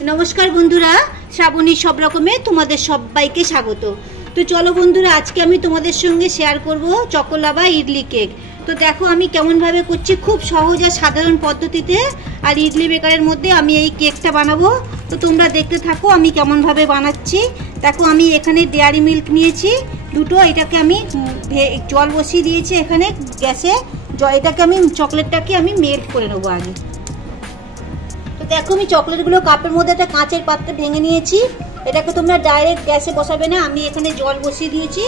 नमस्कार बंधुरा श्रावणी सब रकमे तुम्हारे सबाइके स्वागत। तो चलो बंधुरा आज के आमी तुम्हारे संगे शेयर करब चकोलावा इडली केक। तो देखो आमी केमन भावे करछि, खूब सहज और साधारण पद्धतिते और इडली बेकारेर मध्य आमी एई केकटा बानाबो। तो तोमरा देखते थाको आमी केमन भावे बानाच्छि। देखो आमी एखाने डेयरी मिल्क नियेछि दुटो, एटाके आमी जल बसिए दिएछि एखाने गैसे। एटाके आमी चकलेटटाके आमी मेल्ट करे नेब आगे। तो देखो मैं चकलेटगुलो कापेर मধ্যে একটা কাঁচের পাত্রে ভেঙে নিয়েছি। এটাকে তোমরা ডাইরেক্ট গ্যাসে বসাবে না, আমি এখানে জল বসিয়ে দিয়েছি।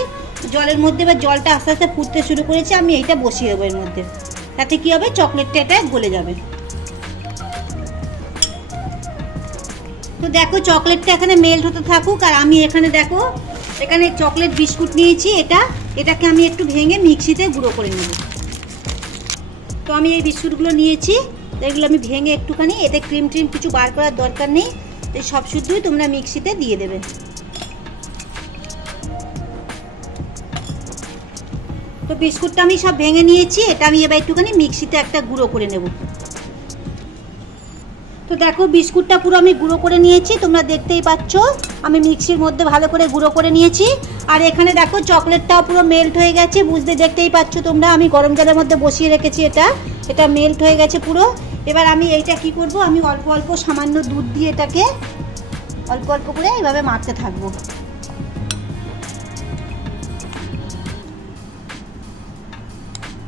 জলের মধ্যে বা জলটা আস্তে আস্তে ফুটতে শুরু করেছে, আমি এইটা বসিয়ে দেব এর মধ্যে। তাতে কি হবে, চকলেটটা এটা গলে যাবে। তো দেখো চকলেটটা এখানে মেল্ট হতে থাকুক, আর আমি এখানে দেখো এখানে চকলেট বিস্কুট নিয়েছি। এটাকে আমি একটু ভেঙে মিক্সিতে গুঁড়ো করে নেব। তো আমি এই বিস্কুটগুলো নিয়েছি, এগুলো আমি ভেঙে একটুখানি, এতে ক্রিম ট্রিম কিছু বার করার দরকার নেই, এই সব শুদ্ধই তোমরা মিক্সিতে দিয়ে দেবে। তো বিস্কুটটা আমি সব ভেঙে নিয়েছি, এটা আমি এবার একটুখানি মিক্সিতে একটা গুঁড়ো করে নেব। তো দেখো বিস্কুটটা পুরো আমি গুঁড়ো করে নিয়েছি, তোমরা দেখতেই পাচ্ছ আমি মিক্সির মধ্যে ভালো করে গুঁড়ো করে নিয়েছি। আর এখানে দেখো চকলেটটাও পুরো মেল্ট হয়ে গেছে, বুঝতে দেখতেই পাচ্ছ তোমরা। আমি গরম জলের মধ্যে বসিয়ে রেখেছি, এটা মেল্ট হয়ে গেছে পুরো। এবার আমি এইটা কি করব, আমি অল্প অল্প সামান্য দুধ দিয়ে এটাকে অল্প অল্প করে এইভাবে মাখতে থাকবো।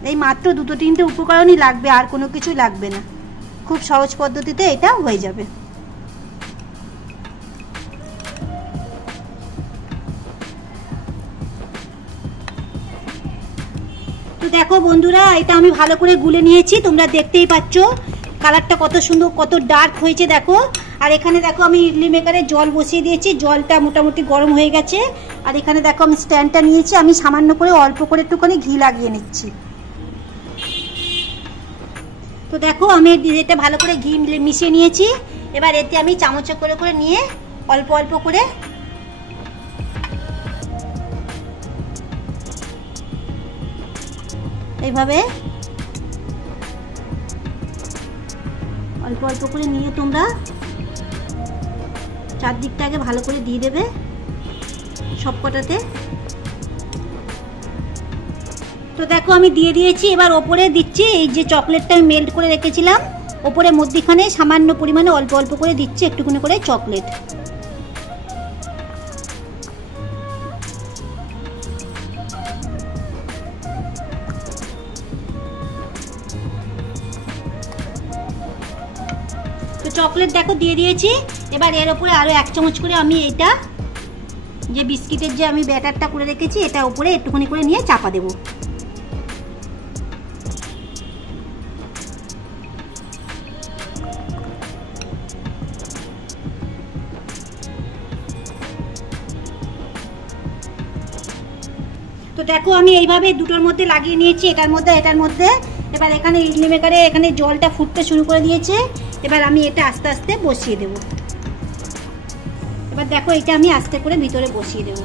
এই মাত্র দুটো তিনটে উপকরণই লাগবে, আর কোনো কিছু লাগবে না। খুব সহজ পদ্ধতিতে এটা হয়ে যাবে। তো দেখো বন্ধুরা এটা আমি ভালো করে গুলে নিয়েছি, তোমরা দেখতেই পাচ্ছ কালারটা কত সুন্দর, কত ডার্ক হয়েছে দেখো। আর এখানে দেখো আমি ইডলি মেকারে জল বসিয়ে দিয়েছি, জলটা মোটামুটি গরম হয়ে গেছে। আর এখানে দেখো আমি স্ট্যান্ডটা নিয়েছি, আমি সামান্য করে অল্প করে একটুখানি ঘি লাগিয়ে নিচ্ছি। তো দেখো আমি এটা ভালো করে ঘি মিশিয়ে নিয়েছি। এবার এতে আমি চামচে করে করে নিয়ে অল্প অল্প করে এইভাবে অল্প অল্প করে নিয়ে তোমরা চারদিকটাকে ভালো করে দিয়ে দেবে সবকটাতে। তো দেখো আমি দিয়ে দিয়েছি, এবার ওপরে দিচ্ছি এই যে চকলেটটা আমি মেল্ট করে রেখেছিলাম, ওপরে মধ্যিখানে সামান্য পরিমাণে অল্প অল্প করে দিচ্ছি একটুখানি করে চকলেট। তো চকলেট দেখো দিয়ে দিয়েছি। এবার এর উপরে আরো 1 চামচ করে আমি এটা যে বিস্কিটের যে আমি ব্যাটারটা করে রেখেছি এটা উপরে একটুখানি করে নিয়ে চাপা দেব। তো দেখো আমি এইভাবে দুটোর মধ্যে লাগিয়ে নিয়েছি, এটার মধ্যে। এবার এখানে ইডলি মেকারে এখানে জলটা ফুটতে শুরু করে দিয়েছে, এবার আমি এটা আস্তে আস্তে বসিয়ে দেব। এবার দেখো এটা আমি আস্তে করে ভিতরে বসিয়ে দেব।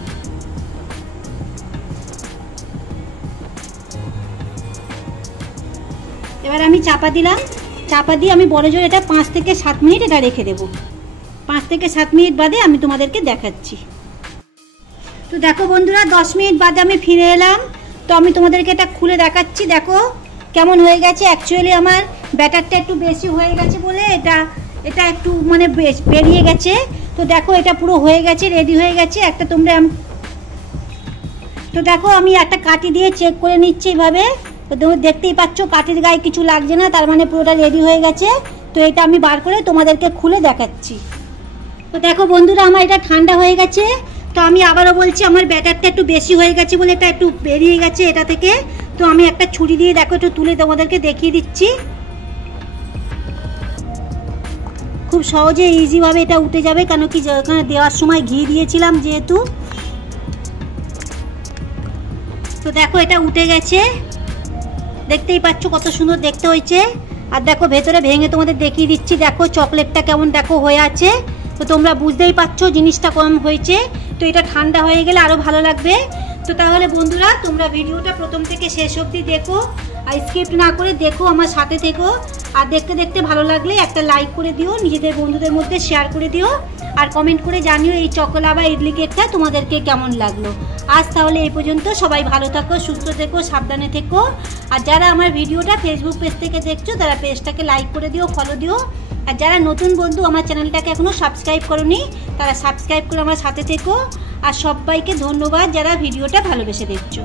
এবার আমি চাপা দিলাম, চাপা দিয়ে আমি বড় জোর এটা 5 থেকে 7 মিনিট এটা রেখে দেব। 5 থেকে 7 মিনিট বাদে আমি তোমাদেরকে দেখাচ্ছি। তো দেখো বন্ধুরা 10 মিনিট বাদে আমি ফিরে এলাম। তো আমি তোমাদেরকে এটা খুলে দেখাচ্ছি, দেখো কেমন হয়ে গেছে। অ্যাকচুয়ালি আমার ব্যাটারটা একটু বেশি হয়ে গেছে বলে এটা একটু মানে বেরিয়ে গেছে। তো দেখো এটা পুরো হয়ে গেছে, রেডি হয়ে গেছে একটা তোমরা। তো দেখো আমি একটা কাঠি দিয়ে চেক করে নিচ্ছি এইভাবে। তো তোমরা দেখতেই পাচ্ছ কাঠির গায়ে কিছু লাগছে না, তার মানে পুরোটা রেডি হয়ে গেছে। তো এটা আমি বার করে তোমাদেরকে খুলে দেখাচ্ছি। তো দেখো বন্ধুরা আমার এটা ঠান্ডা হয়ে গেছে। তো আমি আবারও বলছি আমার ব্যাটারটা একটু বেশি হয়ে গেছে বলে এটা একটু বেরিয়ে গেছে এটা থেকে। তো আমি একটা ছুরি দিয়ে দেখো একটু তুলে তোমাদেরকে দেখিয়ে দিচ্ছি। খুব সহজে ইজি ভাবে এটা উঠে যাবে, কেন কি এখানে দেওয়ার সময় ঘি দিয়েছিলাম যেহেতু। তো দেখো এটা উঠে গেছে, দেখতেই পাচ্ছ কত সুন্দর দেখতে হয়েছে। আর দেখো ভেতরে ভেঙে তোমাদের দেখিয়ে দিচ্ছি, দেখো চকলেটটা কেমন দেখো হয়ে আছে। তো তোমরা বুঝতেই পারছো জিনিসটা কেমন হয়েছে। তো এটা ঠান্ডা হয়ে গেলে আরো ভালো লাগবে। তো তাহলে বন্ধুরা তোমরা ভিডিওটা প্রথম থেকে শেষ অবধি দেখো, আর স্কিপ না করে দেখো, আমার সাথে থেকো। আর দেখতে দেখতে ভালো লাগলে একটা লাইক করে দিও, নিজেদের বন্ধুদের মধ্যে শেয়ার করে দিও, আর কমেন্ট করে জানিও এই চকোলাভা ইডলি কেকটা তোমাদেরকে কেমন লাগলো। আজ তাহলে এই পর্যন্ত, সবাই ভালো থাকো, সুস্থ থেকো, সাবধানে থেকো। আর যারা আমার ভিডিওটা ফেসবুক পেজ থেকে দেখছো তারা পেজটাকে লাইক করে দিও, ফলো দিও। আর যারা নতুন বন্ধু আমার চ্যানেলটাকে এখনও সাবস্ক্রাইব করোনি তারা সাবস্ক্রাইব করে আমার সাথে থেকো। আর সবাইকে ধন্যবাদ যারা ভিডিওটা ভালোবেসে দেখছো।